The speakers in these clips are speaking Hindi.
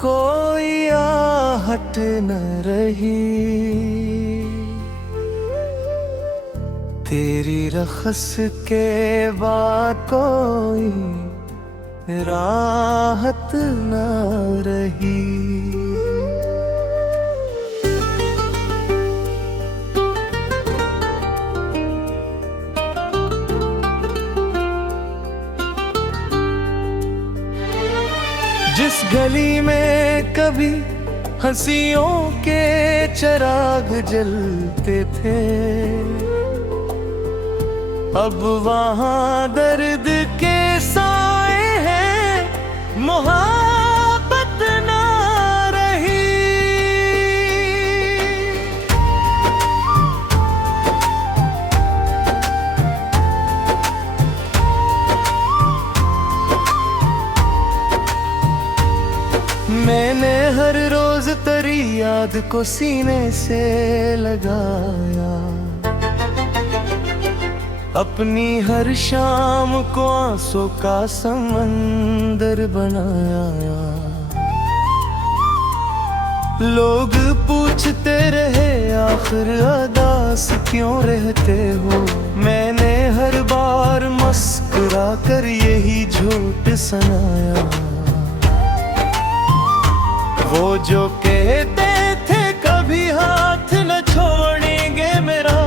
कोई आहट न रही, तेरी रखस के बाद कोई राहत न रही। जिस गली में कभी हंसियों के चिराग जलते थे, अब वहाँ दर्द के साए हैं, मोहब्बत ना रही। मैंने हर रोज तेरी याद को सीने से लगाया, अपनी हर शाम को आंसू का समंदर बनाया। लोग पूछते रहे आखिर अदास क्यों रहते हो, मैंने हर बार मुस्कुरा कर यही झूठ सुनाया। वो जो कहते थे कभी हाथ न छोड़ेंगे मेरा,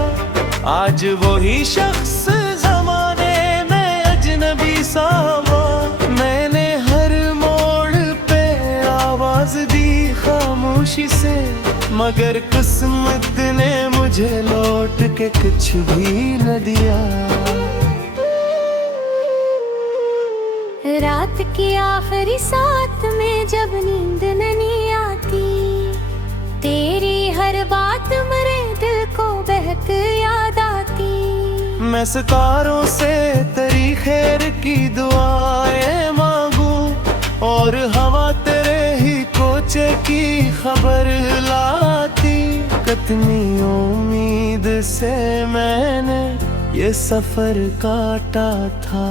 आज वही शख्स ज़माने में अजनबी सा हुआ। मैंने हर मोड़ पे आवाज दी खामोशी से, मगर किस्मत ने मुझे लौट के कुछ भी न दिया। रात की आखिरी साथ में जब नींद नहीं आती, तेरी हर बात मेरे दिल को बहक याद आती। मैं सितारों से तेरी खैर की दुआएं मांगू, और हवा तेरे ही कोचे की खबर लाती। कितनी उम्मीद से मैंने ये सफर काटा था,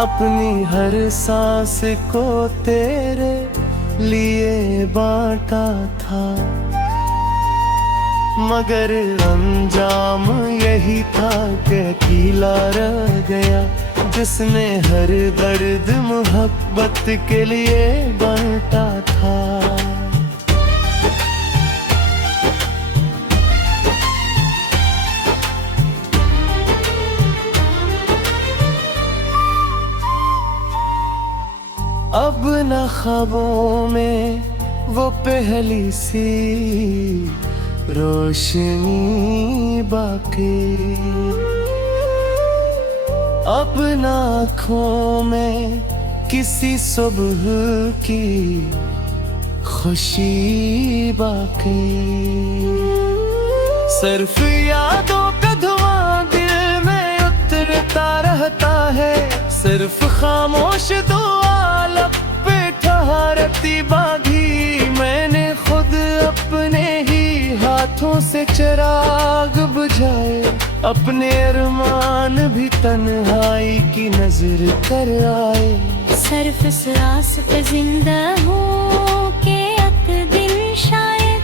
अपनी हर सांस को तेरे लिए बांटा था। मगर अंजाम यही था कि अकेला रह गया, जिसने हर दर्द मोहब्बत के लिए बांटा था। अब न ख्वाबों में वो पहली सी रोशनी बाकी, अब न आँखों में किसी सुबह की खुशी बाकी। सिर्फ यादों का धुआं दिल में उतरता रहता है, सिर्फ खामोश दुआ लब पे ठहरती बाधी। मैंने खुद अपने ही हाथों से चिराग बुझाए, अपने अरमान भी तन्हाई की नजर कर आए। सिर्फ सांस पे जिंदा हूँ के अक दिन शायद,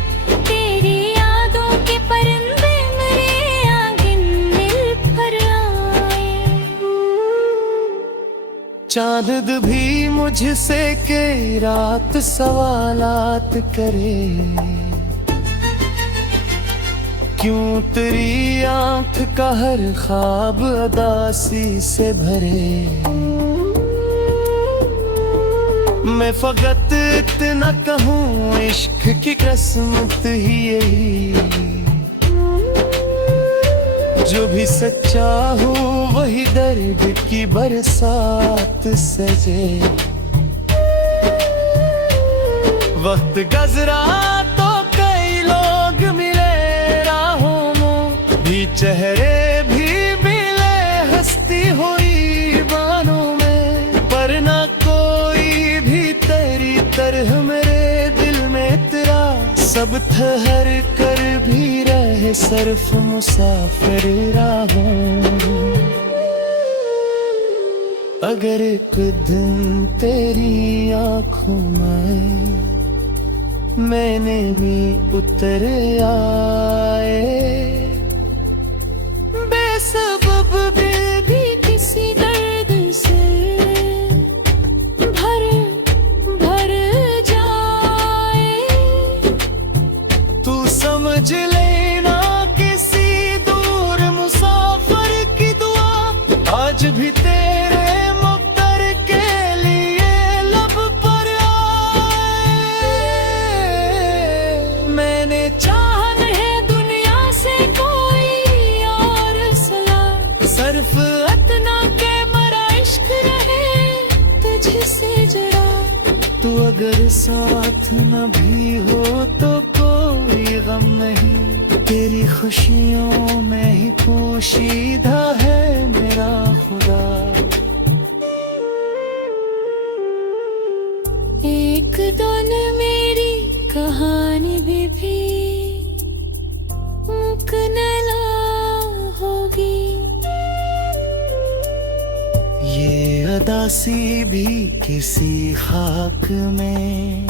तेरी यादों के परिंदे मेरे आंगन मिल पर आए। चांद भी मुझसे के रात सवालात करे, क्यों तेरी आंख का हर ख्वाब अदासी से भरे। मैं फकत इतना कहूँ इश्क की किस्मत ही यही, जो भी सच्चा हो वही दर्द की बरसात सजे। वक्त गुज़रा तो कई लोग मिले राहों में, भी चेहरे भी मिले हस्ती हुई बानों में, पर ना कोई भी तेरी तरह मेरे दिल में तेरा। सब ठहर कर भी रहे सिर्फ मुसाफिर राहों। अगर एक दिन तेरी आंखों में मैंने भी उतर आए, बेसबब दिल भी किसी दर्द से भर जाए, तू समझ लेना किसी दूर मुसाफिर की दुआ आज भी तेरे मुक़द्दर के लिए लब पर आए। मैंने चाहा नहीं दुनिया से कोई और सला, सिर्फ इतना के मरा इश्क रहे तुझसे जुड़ा। तू अगर साथ न भी हो तो कोई गम नहीं, तेरी खुशियों में ही पोशीदा है मेरा खुदा। एक दिन मेरी कहानी भी मुकम्मल होगी, ये अदासी भी किसी खाक में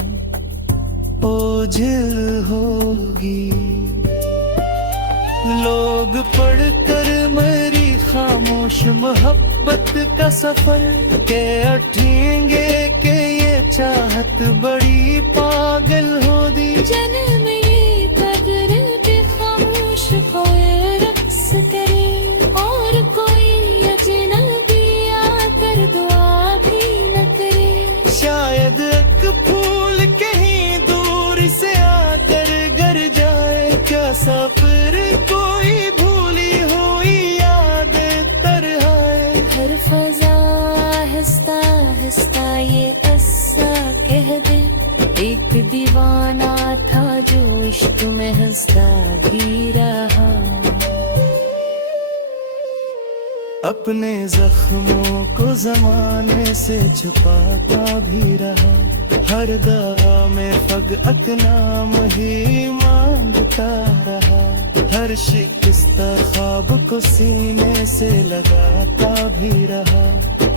ओझल होगी। लोग पढ़कर मेरी खामोश मोहब्बत का सफर के अठेंगे कि ये चाहत बड़ी पागल हो दी। जन्म ये कदर पे खामोश खोए रक्स करे, और कोई अजनबी आकर दुआ भी न करे। शायद एक फूल कहीं दूर से आकर गर जाए, क्या सफर कोई भूली हुई याद तरहाए। हर फजा हिस्सा हिस्सा ये ऐसा कह दे, एक दीवाना था जो इश्क में हंसता भी रहा। अपने जख्मों को जमाने से छुपाता भी रहा, हर दवा में फगअत नाम ही मांगता रहा। हर शिकस्ता ख्वाब को सीने से लगाता भी रहा,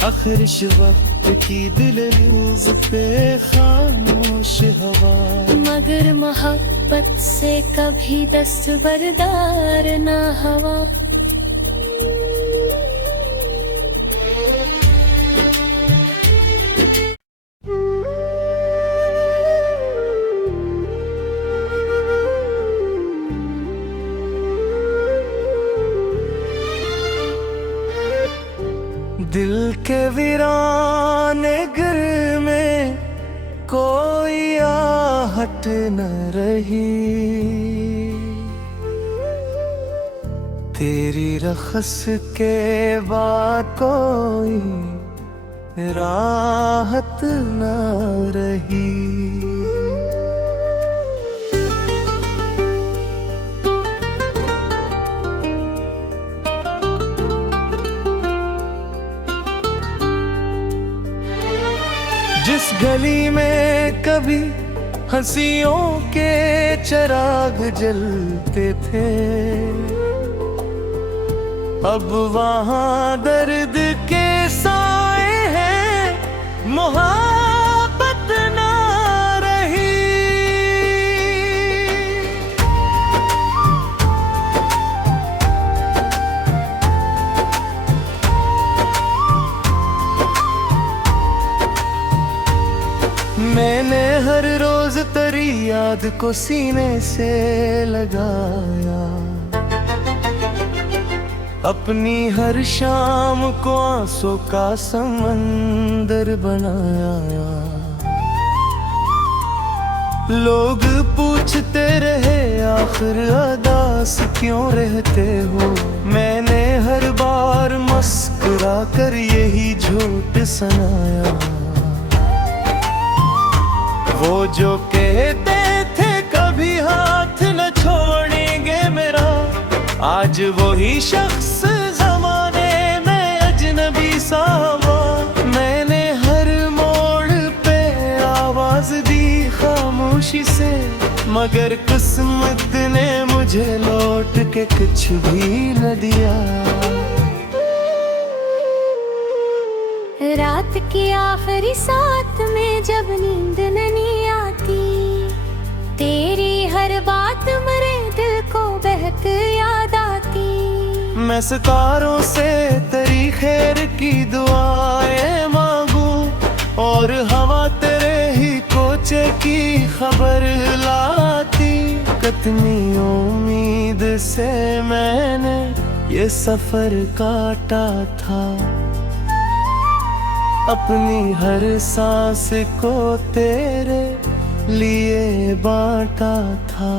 आखिर वक्त की दिललूज पे खामोश हवा। मगर मोहब्बत से कभी दस्तबरदार ना हवा। दिल के वीराने घर में कोई आहट न रही, तेरी रखस के बाद कोई राहत न रही। जिस गली में कभी हंसियों के चिराग जलते थे, अब वहाँ दर्द के साए हैं, मोहब्बत ना रही। मैंने हर रोज तेरी याद को सीने से लगाया, अपनी हर शाम को आंसू का समंदर बनाया। लोग पूछते रहे आखिर अदास क्यों रहते हो, मैंने हर बार मुस्कुरा कर यही झूठ सुनाया। वो जो कहते थे कभी हाथ न छोड़ेंगे मेरा, आज वही शख्स जमाने में अजनबी सा हुआ। मैंने हर मोड़ पे आवाज दी खामोशी से, मगर किस्मत ने मुझे लौट के कुछ भी न दिया। रात की आखिरी साथ में जब नींद नहीं आती, तेरी हर बात मेरे दिल को बहक याद आती। मैं सितारों से तेरी खैर की दुआएं मांगू और हवा तेरे ही कोचे की खबर लाती। कितनी उम्मीद से मैंने ये सफर काटा था, अपनी हर सांस को तेरे लिए बांटा था,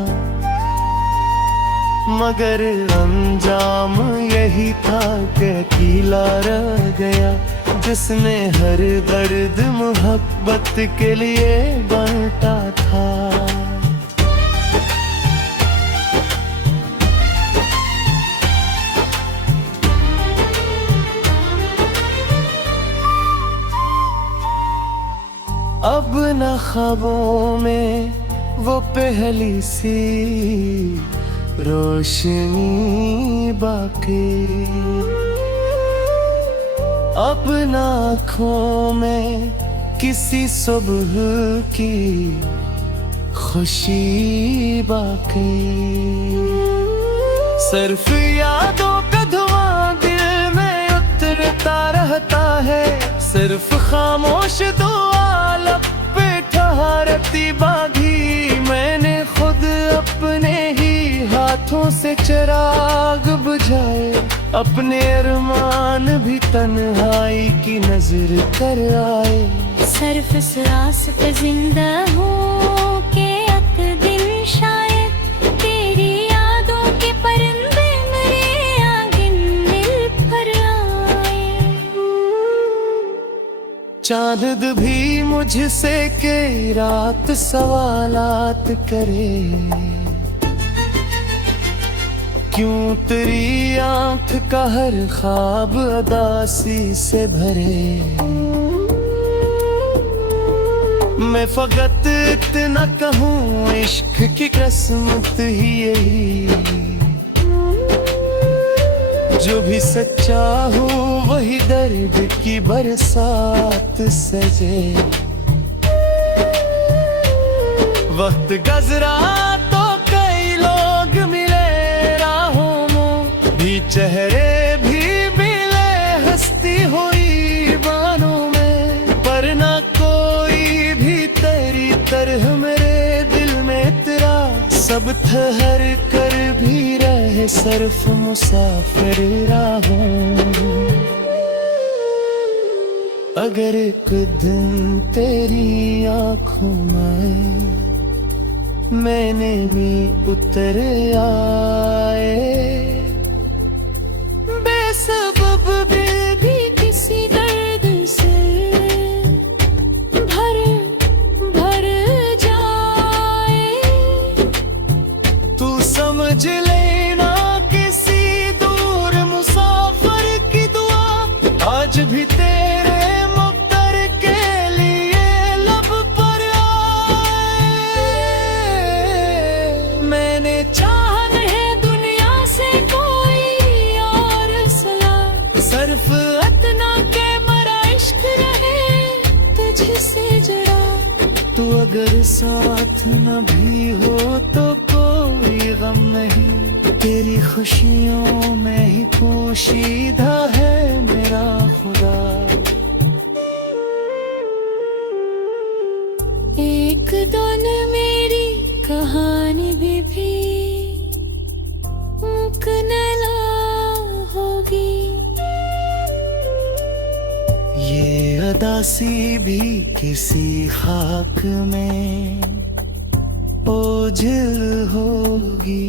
मगर अंजाम यही था कि अकेला रह गया, जिसने हर दर्द मोहब्बत के लिए बांटा था। अब न ख्वाबों में वो पहली सी रोशनी बाकी, अब न आँखों में किसी सुबह की खुशी बाकी। सिर्फ यादों का धुआं दिल में उतरता रहता है, सिर्फ खामोश दुआ लब पे ठहरती बागी। मैंने खुद अपने ही हाथों से चिराग बुझाए, अपने अरमान भी तन्हाई की नजर कर आए। सिर्फ सांस पे जिंदा हूँ के एक दिन शायद तेरी यादों के परिंदे मेरे आंगन मिल पर आए। चांद भी मुझसे के रात सवालात करे, क्यों तेरी आंख का हर ख्वाब उदासी से भरे। मैं फकत इतना कहूँ इश्क की किस्मत ही यही, जो भी सच्चा हो वही दर्द की बरसात सजे। वक्त गुजरा तो कई लोग मिले राहों में, भी चेहरे भी मिले हंसती हुई बानों में, पर ना कोई भी तेरी तरह मेरे दिल में तेरा। सब ठहर कर भी रहे सिर्फ मुसाफिर राहों। अगर एक दिन तेरी आंखों में मैंने भी उतर आए, बेसबब दिल भी किसी दर्द से भर जाए, तू समझ लेना किसी दूर मुसाफिर की दुआ आज भी तेरे मुक़द्दर के लिए लब पर आए। मैंने चाहा नहीं दुनिया से कोई और सला, सिर्फ इतना के मरा इश्क रहे तुझसे जुड़ा। तू अगर साथ न भी हो तो कोई गम नहीं, तेरी खुशियों में ही पोशीदा है मेरा खुदा। एक दिन मेरी कहानी भी मुकम्मल होगी, ये अदासी भी किसी खाक में ओझल होगी।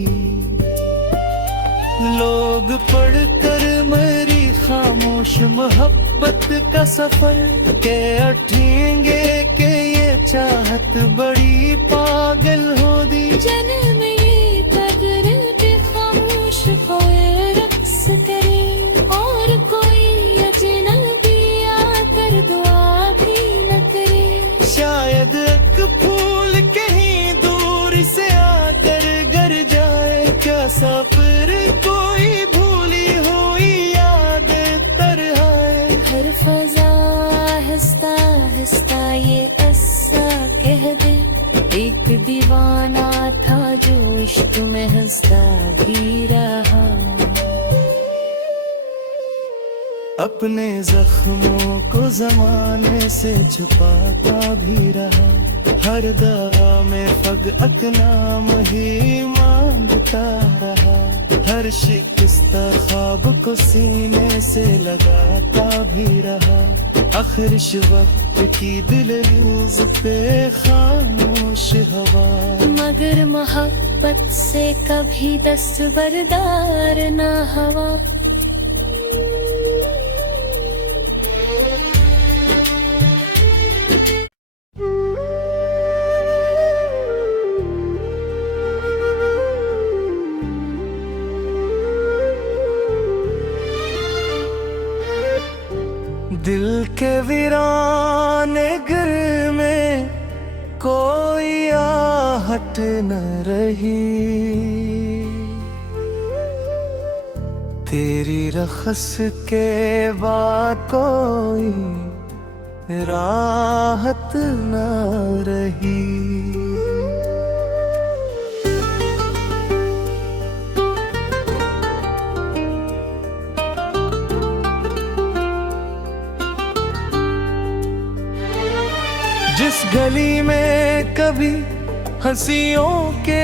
लोग पढ़कर मेरी खामोश मोहब्बत का सफर के अठेंगे के ये चाहत बड़ी पागल हो दी। जन्म ये कदर के खामोश खोए रक्स करे, और कोई अजनबी आकर दुआ भी न करे। शायद एक फूल कहीं दूर से आकर गर जाए, क्या सफर कोई भूली हुई याद तरह है। हर फजा आहिस्ता ये ऐसा कह दे, एक दीवाना था जो इश्क में हंसता भी रहा। अपने जख्मों को जमाने से छुपाता भी रहा, हर दवा में फग अकनाम ही मांगता रहा, हर शिकस्ता ख्वाब को सीने से लगाता भी रहा, आखिर वक्त की दिललूज पे खामोश हवा। मगर मोहब्बत से कभी दस्तबरदार ना हवा। दिल के वीराने घर में कोई आहट न रही, तेरी रखस के बाद कोई राहत न रही। जिस गली में कभी हंसियों के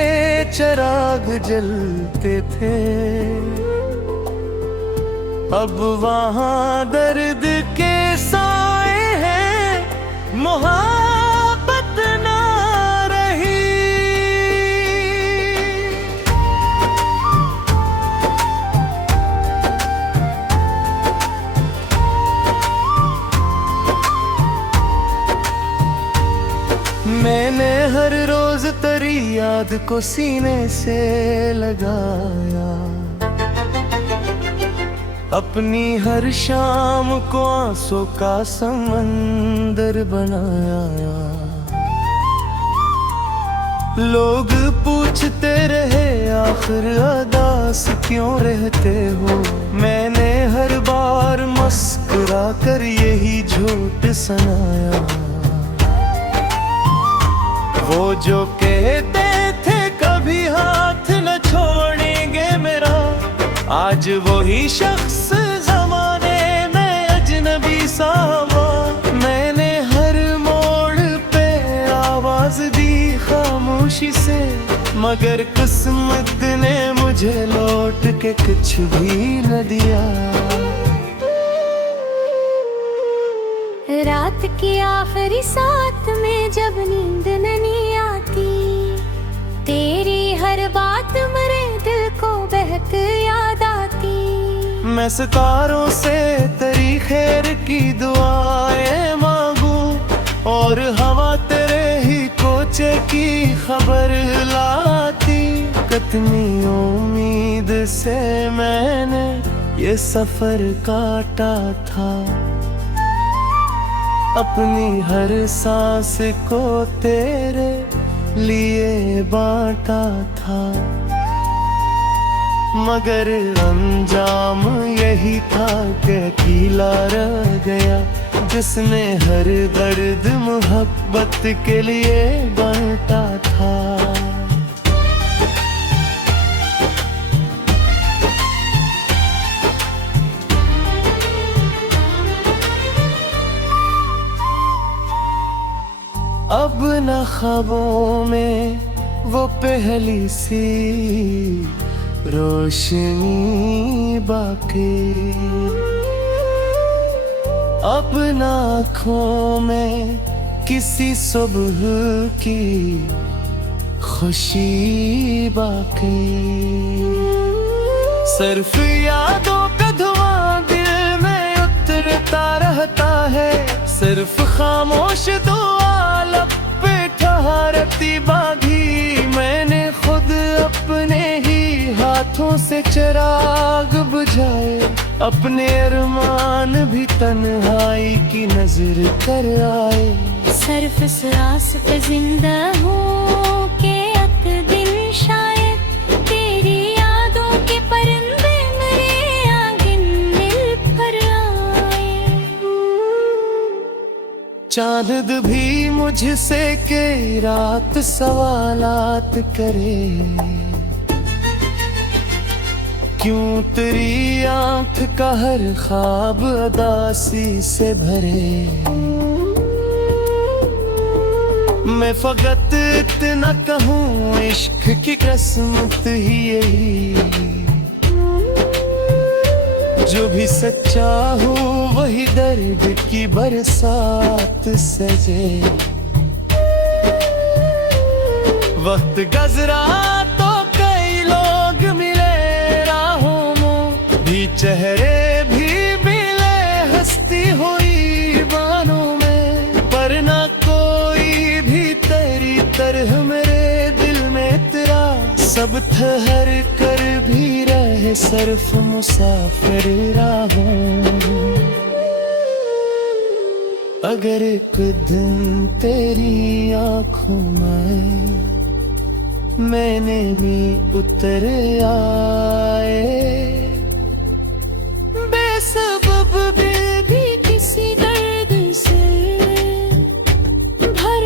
चिराग जलते थे, अब वहाँ दर्द के साए हैं, मोहब्बत ना रही। मैंने हर रोज तेरी याद को सीने से लगाया, अपनी हर शाम को आंसू का समंदर बनाया। लोग पूछते रहे आखिर अदास क्यों रहते हो, मैंने हर बार मुस्कुरा कर यही झूठ सुनाया। वो जो कहते थे कभी हाथ न छोड़ेंगे मेरा, आज वही शख्स जमाने में अजनबी सा हुआ। मैंने हर मोड़ पे आवाज दी खामोशी से, मगर किस्मत ने मुझे लौट के कुछ भी न दिया। रात की आखिरी साथ में जब नींद नहीं आती, तेरी हर बात मेरे दिल को बहक याद आती। मैं सितारों से तेरी खैर की दुआएं मांगू, और हवा तेरे ही कोचे की खबर लाती। कितनी उम्मीद से मैंने ये सफर काटा था, अपनी हर सांस को तेरे लिए बांटा था, मगर अंजाम यही था कि अकेला रह गया, जिसने हर दर्द मोहब्बत के लिए बांटा था। अब न ख्वाबों में वो पहली सी रोशनी बाकी, अब न आँखों में किसी सुबह की खुशी बाकी। सिर्फ यादों का धुआं दिल में उतरता रहता है, सिर्फ खामोश दुआ लब पे ठहरती बाधी। मैंने खुद अपने ही हाथों से चिराग बुझाए, अपने अरमान भी तन्हाई की नजर कर आए। सिर्फ सांस पे जिंदा हूँ के अक दिन शायद, तेरी यादों के परिंदे मेरे आंगन मिल पर आए। चांद भी मुझसे के रात सवालात करे, क्यों तेरी आंख का हर ख्वाब अदासी से भरे। मैं फकत इतना कहूँ इश्क की किस्मत ही यही, जो भी सच्चा हो वही दर्द की बरसात सजे। वक्त गुजरा तो कई लोग मिले राहों में, भी चेहरे भी मिले हंसती हुई बानों में, पर ना कोई भी तेरी तरह मेरे दिल में तेरा। सब ठहर कर भी रहे सिर्फ मुसाफिर राहों। अगर एक दिन तेरी आंखों में मैंने भी उतर आए, बेसबब दिल भी किसी दर्द से भर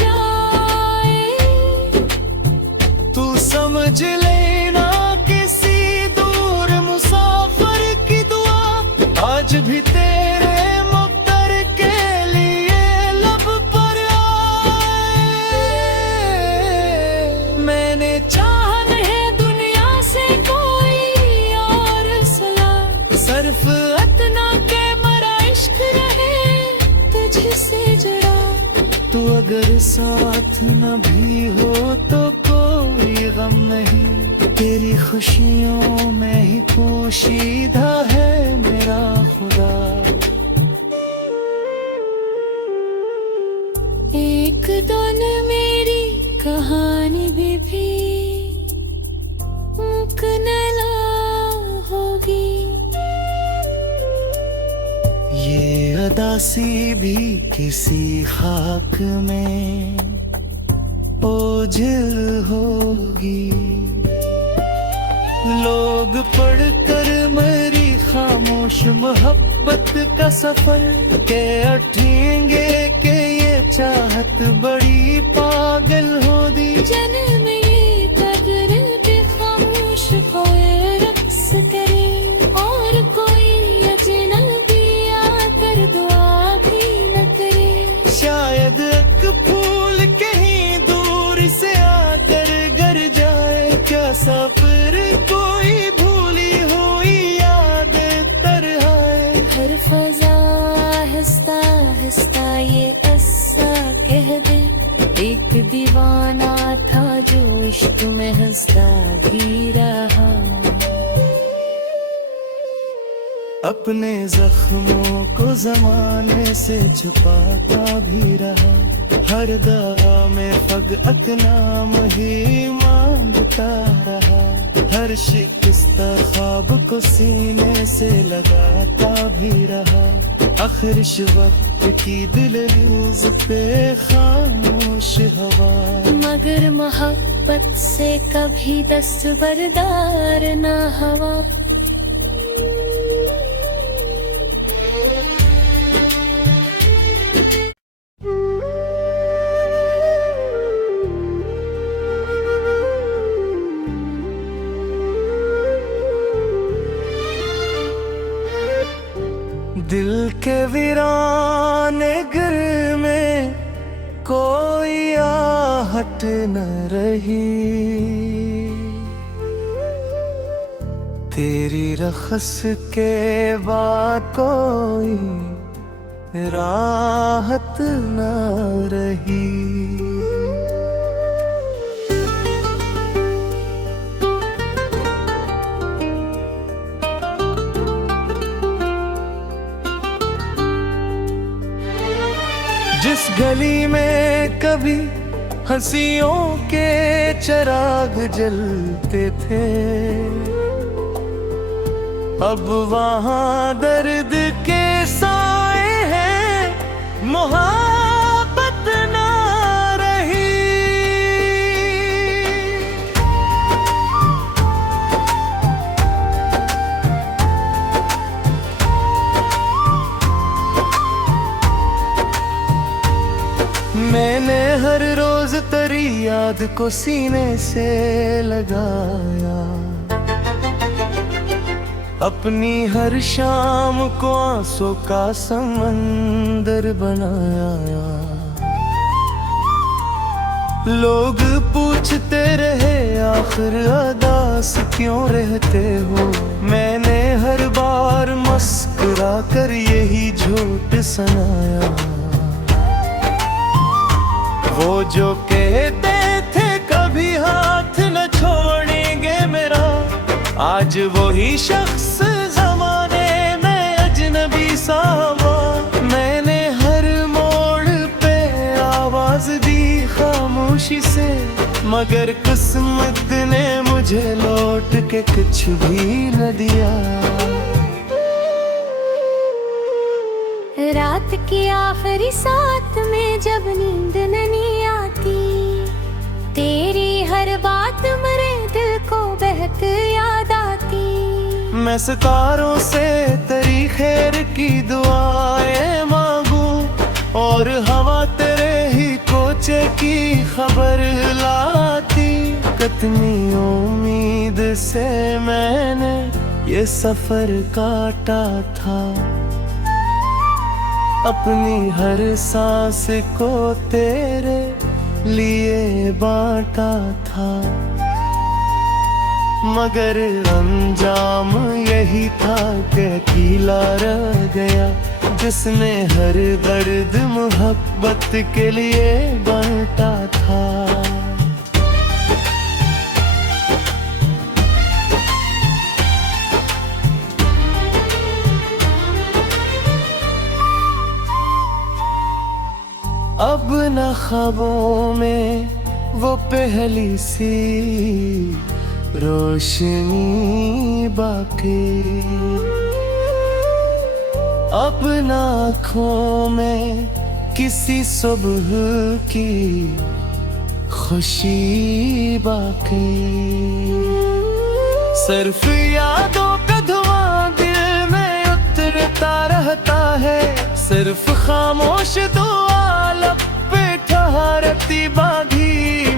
जाए, तू समझ लेना किसी दूर मुसाफिर की दुआ आज भी तेरे मुक़द्दर के लिए लब पर आए। मैंने चाहा नहीं दुनिया से कोई और सला, सिर्फ इतना के मरा इश्क रहे तुझसे जुड़ा। तू अगर साथ न भी हो तो कोई गम नहीं, तेरी खुशियों में ही पोशीदा है मेरा खुदा। एक दिन मेरी कहानी भी मुकम्मल होगी, ये अदासी भी किसी खाक में ओझल होगी। लोग पढ़कर मेरी खामोश मोहब्बत का सफर के अठेंगे कि ये चाहत बड़ी पागल हो दी। जन्म ये कदर पे खामोश खोए रक्स करे, और कोई अजनबी आकर दुआ भी न करे। शायद एक फूल कहीं दूर से आकर गर जाए, क्या सफर कोई भूली हुई याद तरहाए। हर फजा हंसता हंसता ये ऐसा कह दे, एक दीवाना था जो इश्क में हंसता भी रहा। अपने जख्मों को जमाने से छुपाता भी रहा, हर दवा में फगअत नाम ही मांगता रहा। हर शिकस्ता ख्वाब को सीने से लगाता भी रहा, आखिर वक्त की दिल न्यूज पे खामोश हवा। मगर मोहब्बत से कभी दस्तबरदार ना हवा। दिल के वीराने घर में कोई आहट न रही, तेरी रखस के बाद कोई राहत न रही। जिस गली में कभी हंसियों के चिराग जलते थे, अब वहाँ दर्द के साए हैं, मोहब्बत ना रही। मैंने हर रोज तेरी याद को सीने से लगाया, अपनी हर शाम को आंसू का समंदर बनाया। लोग पूछते रहे आखिर अदास क्यों रहते हो, मैंने हर बार मुस्कुरा कर यही झूठ सुनाया। वो जो कहते थे कभी हाथ न छोड़ेंगे मेरा, आज वही शख्स जमाने में अजनबी सा हुआ। मैंने हर मोड़ पे आवाज दी खामोशी से, मगर किस्मत ने मुझे लौट के कुछ भी न दिया। रात की आखिरी साथ में जब नींद नहीं आती, तेरी हर बात मेरे दिल को बहक याद आती। मैं सितारों से तेरी खैर की दुआएं मांगू, और हवा तेरे ही कोचे की खबर लाती। कितनी उम्मीद से मैंने ये सफर काटा था, अपनी हर सांस को तेरे लिए बांटा था। मगर अंजाम यही था कि अकेला रह गया, जिसने हर दर्द मोहब्बत के लिए बांटा था। अब न ख्वाबों में वो पहली सी रोशनी बाकी, अब न आँखों में किसी सुबह की खुशी बाकी। सिर्फ यादों का धुआं दिल में उतरता रहता है, सिर्फ खामोश दुआ लब पे ठहरती बाधी।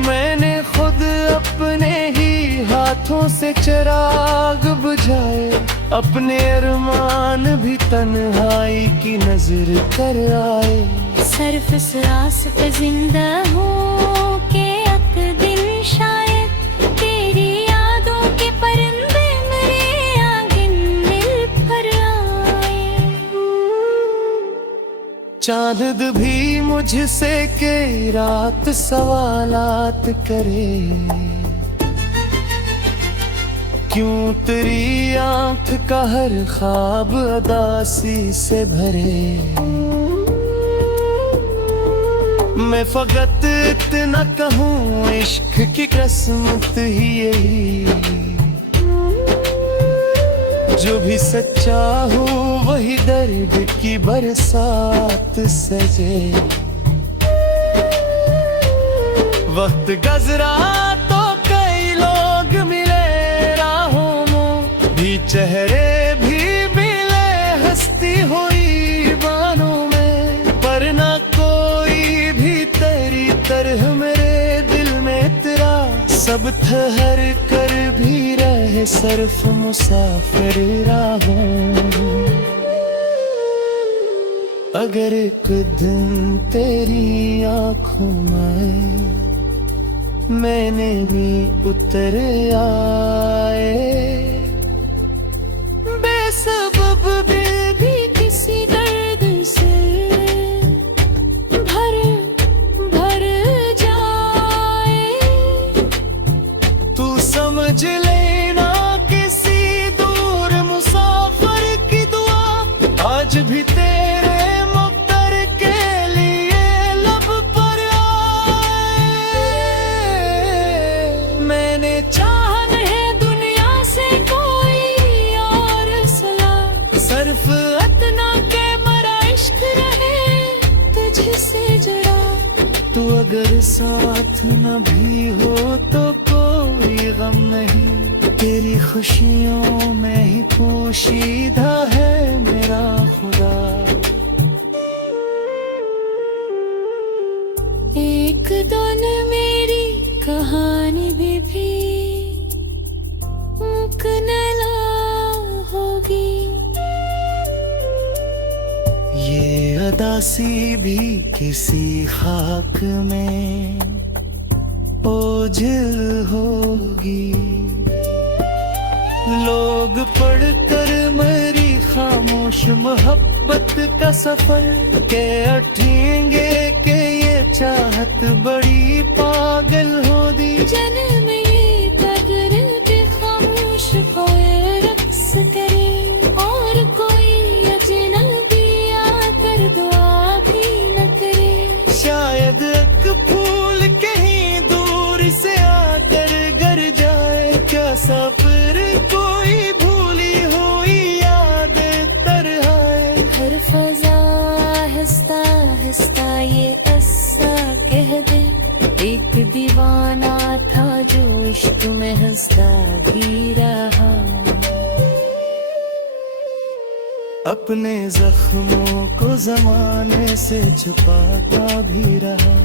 मैंने खुद अपने ही हाथों से चिराग बुझाए, अपने अरमान भी तन्हाई की नजर कर आए। सिर्फ सांस पे जिंदा हूँ के अक दिन शायद, तेरी यादों के परिंदे मेरे आंगन मिल पर आए। चांद भी मुझसे के रात सवालात करे, क्यों तेरी आंख का हर ख्वाब अदासी से भरे। मैं फकत इतना कहूँ इश्क की किस्मत ही यही, जो भी सच्चा हो वही दर्द की बरसात सजे। वक्त गुजरा तो कई लोग मिले राहों में, भी चेहरे भी मिले हस्ती हुई बानों में, पर ना कोई भी तेरी तरह मेरे दिल में तेरा। सब ठहर कर भी रहे सिर्फ मुसाफिर राहों। अगर एक दिन तेरी आंखों में मैंने भी उतर आए, बेसबब दिल भी किसी दर्द से भर जाए, तू समझ लेना किसी दूर मुसाफिर की दुआ आज भी तेरे मुक़द्दर के लिए लब पर आए। मैंने चाहा नहीं दुनिया से कोई और सला, सिर्फ इतना के मरा इश्क रहे तुझसे जुड़ा। तू अगर साथ न भी हो तो कोई गम नहीं, तेरी खुशियों में ही पोशीदा है मेरा खुदा। एक दिन मेरी कहानी भी मुकनला होगी। ये अदासी भी किसी खाक में ओझल होगी। लोग पढ़कर मेरी खामोश मोहब्बत का सफर के अठेंगे कि ये चाहत बड़ी पागल हो दी। जन्म ये कदर पे खामोश खोए रक्स करे और कोई अजनबी आकर दुआ भी न करे। शायद एक फूल कहीं दूर से आकर गर जाए, क्या सफर कोई भूली हुई याद तरहाए। हर फजा हंसता हंसता ये ऐसा कह दे, एक दीवाना था जो इश्क में हंसता भी रहा। अपने जख्मों को जमाने से छुपाता भी रहा।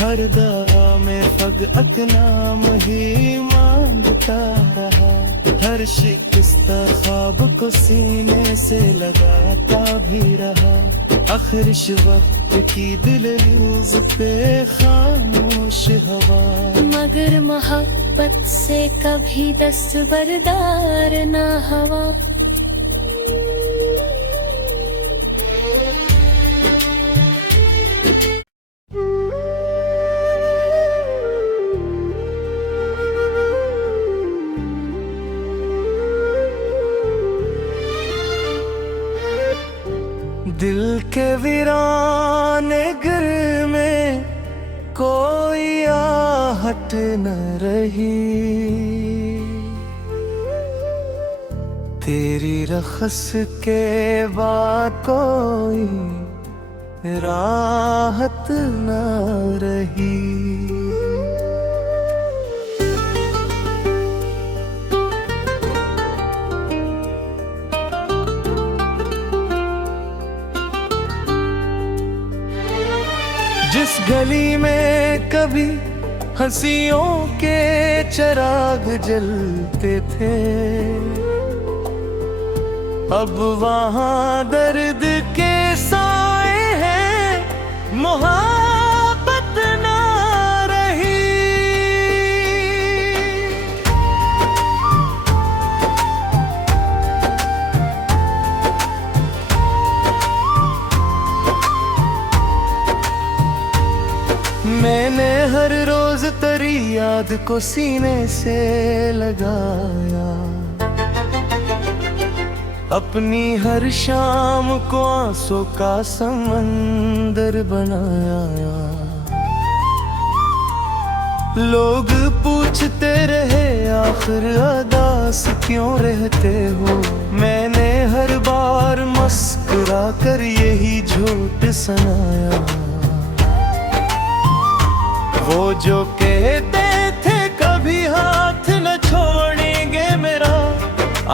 हर दवा में फगअत नाम ही मांगता रहा। हर शिकस्ता ख्वाब को सीने से लगाता भी रहा। आखिर वक्त की दिलयूज पे खामोश हवा। मगर मोहब्बत से कभी दस्तबरदार ना हवा। दिल के वीराने घर में कोई आहट न रही। तेरी रखस के बाद कोई राहत न रही। जिस गली में कभी हंसियों के चिराग जलते थे, अब वहाँ दर्द के साए हैं, मोहब्बत ना रही। मैंने हर रोज तेरी याद को सीने से लगाया। अपनी हर शाम को आंसू का समंदर बनाया। लोग पूछते रहे आखिर अदास क्यों रहते हो। मैंने हर बार मुस्कुरा कर यही झूठ सुनाया। वो जो कहते थे कभी हाथ न छोड़ेंगे मेरा,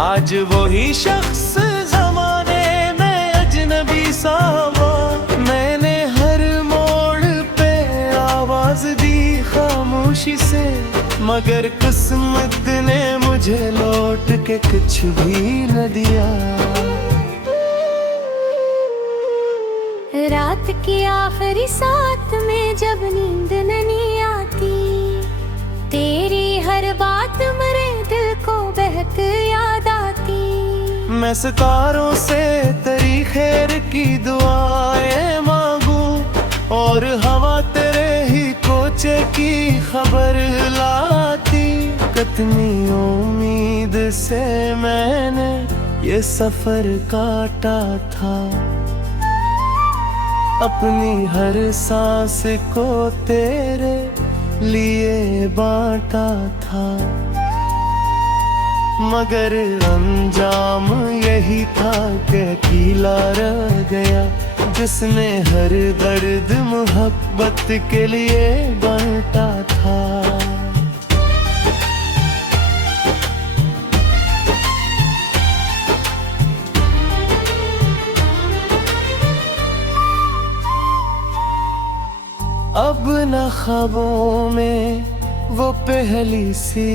आज वही शख्स जमाने में अजनबी सा हुआ। मैंने हर मोड़ पे आवाज दी खामोशी से, मगर किस्मत ने मुझे लौट के कुछ भी न दिया। रात की आखिरी साथ में जब नींद नहीं आती, तेरी हर बात मेरे दिल को बहक याद आती। मैं सितारों से तेरी खैर की दुआएं मांगू, और हवा तेरे ही कोचे की खबर लाती। कितनी उम्मीद से मैंने ये सफर काटा था, अपनी हर सांस को तेरे लिए बांटा था। मगर अंजाम यही था कि अकेला रह गया, जिसने हर दर्द मोहब्बत के लिए बांटा था। अब न ख्वाबों में वो पहली सी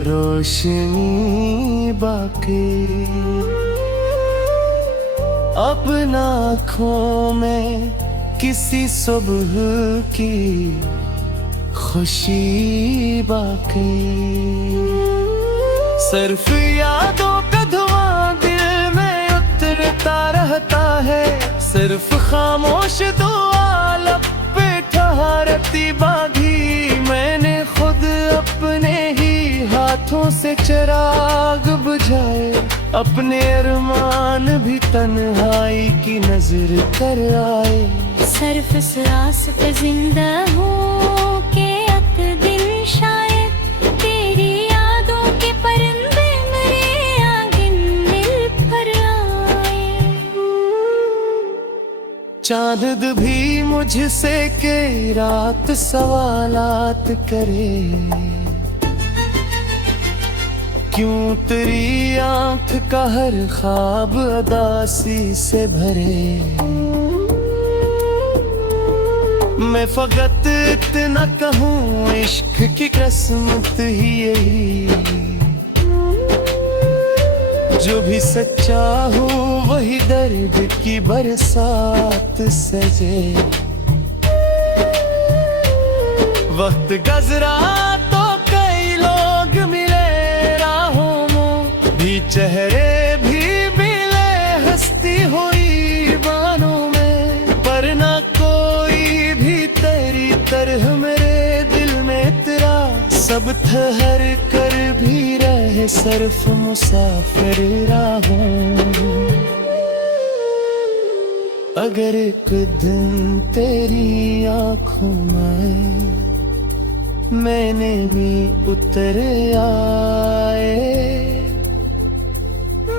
रोशनी बाकी, अब न आँखों में किसी सुबह की खुशी बाकी। सिर्फ यादों का धुआं दिल में उतरता रहता है, सिर्फ खामोश दुआ लब पे ठहरती बाधी। मैंने खुद अपने ही हाथों से चिराग बुझाए, अपने अरमान भी तन्हाई की नजर कर आए। सिर्फ इस आस पे जिंदा हूँ कि एक दिन शायद तेरी यादों के परिंदे मेरे आंगन मिल पर आए। चांद भी मुझसे के रात सवालात करे, क्यों तेरी आंख का हर ख्वाब उदासी से भरे। मैं फकत इतना कहूँ इश्क की किस्मत ही यही, जो भी सच्चा हो वही दर्द की बरसात सजे। वक्त गुजरा तो कई लोग मिले राहों में, भी चेहरे भी मिले हंसती हुई बानों में, पर ना कोई भी तेरी तरह मेरे दिल में तेरा। सब ठहर कर भी रहे सिर्फ मुसाफिर राहों। अगर एक दिन तेरी आँखों में मैंने भी उतर आए,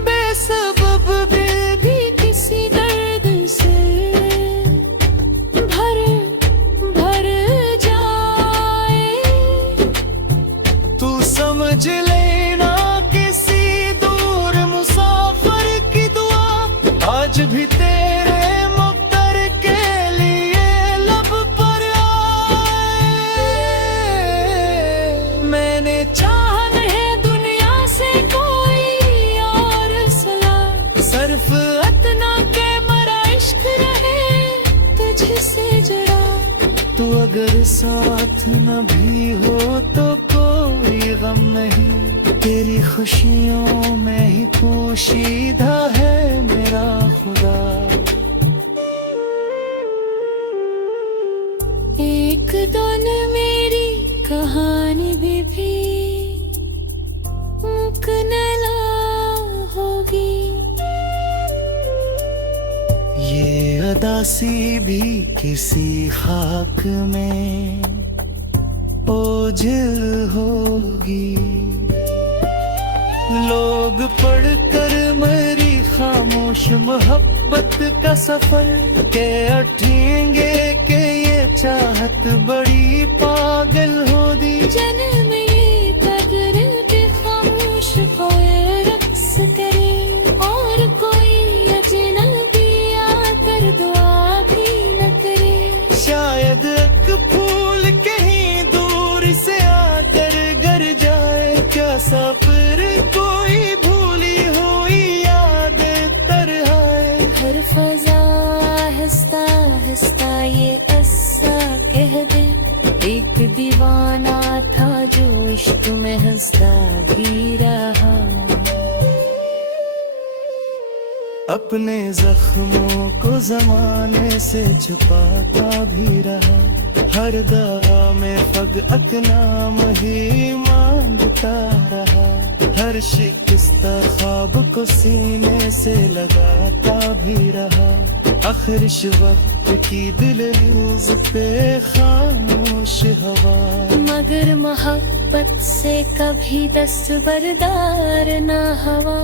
बेसबब दिल भी किसी दर्द से भर जाए, तू समझ लेना किसी दूर मुसाफिर की दुआ आज भी तेरे मुक़द्दर के लिए लब पर आए। मैंने चाहा नहीं दुनिया से कोई और सला, सिर्फ इतना के मरा इश्क रहे तुझसे जुड़ा। तू अगर साथ न भी हो तो कोई गम नहीं, तेरी खुशियों में ही पोशीदा है मेरा खुदा। एक दिन मेरी कहानी भी मुकम्मल होगी, ये अदासी भी किसी खाक में ओझल होगी। लोग पढ़कर मेरी खामोश मोहब्बत का सफर के अठेंगे के ये चाहत बड़ी पागल हो दी। जन्म ये कदर के खामोश खोए रक्स करे, और कोई अजनबी आकर दुआ भी न करे। शायद एक फूल कहीं दूर से आकर गर जाए, क्या सफर कोई भूली हुई याद तरहाए। हर फजा हंसता हंसता ये ऐसा कह दे, एक दीवाना था जो इश्क में हंसता भी रहा। अपने जख्मों को जमाने से छुपाता भी रहा, हर दवा में फगअत नाम ही मांगता रहा। हर शिकस्ता ख्वाब को सीने से लगाता भी रहा, आखिर वक्त की दिल यूज पे खामोश हवा। मगर मोहब्बत से कभी दस्तबरदार ना हवा।